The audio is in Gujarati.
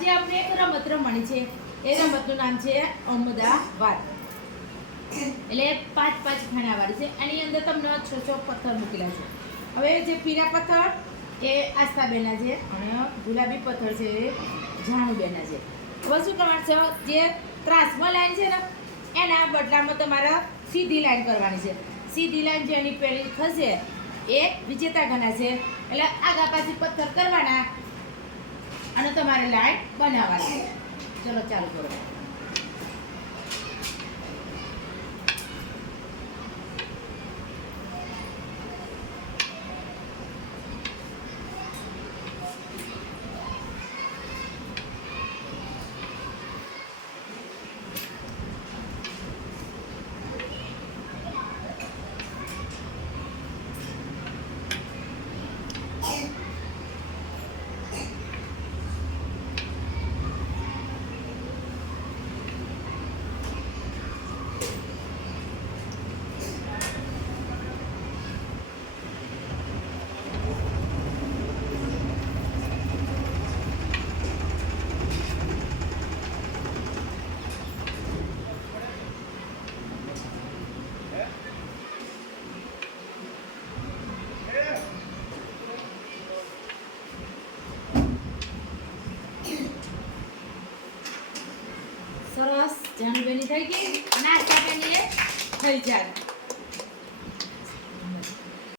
આજે આપણે એક રમત રમવાની છે. એ રમતનું નામ છે અમદાવાદ. એટલે 5-5 ખાનાવાળી છે. એની અંદર તમને 6 પથ્થર મૂકેલા છે. હવે જે પીળા પથ્થર એ આસ્થાબેનના છે અને ગુલાબી પથ્થર છે એ જાણુબેનના છે. હવે શું કરવાનું છે, જે ત્રાસમાં લાઈન છે ને એના બદલામાં તમારે સીધી લાઈન કરવાની છે. સીધી લાઈન જેની પેલી થશે એ વિજેતા ગણાશે. એટલે આગા પાછી પથ્થર કરવાના અને તમારે લાઈન બનાવવાની. ચલો ચાલુ કરો. સરસ જાણુબેની થઈ ગઈ. નાસ્તા બેની થઈ જાય.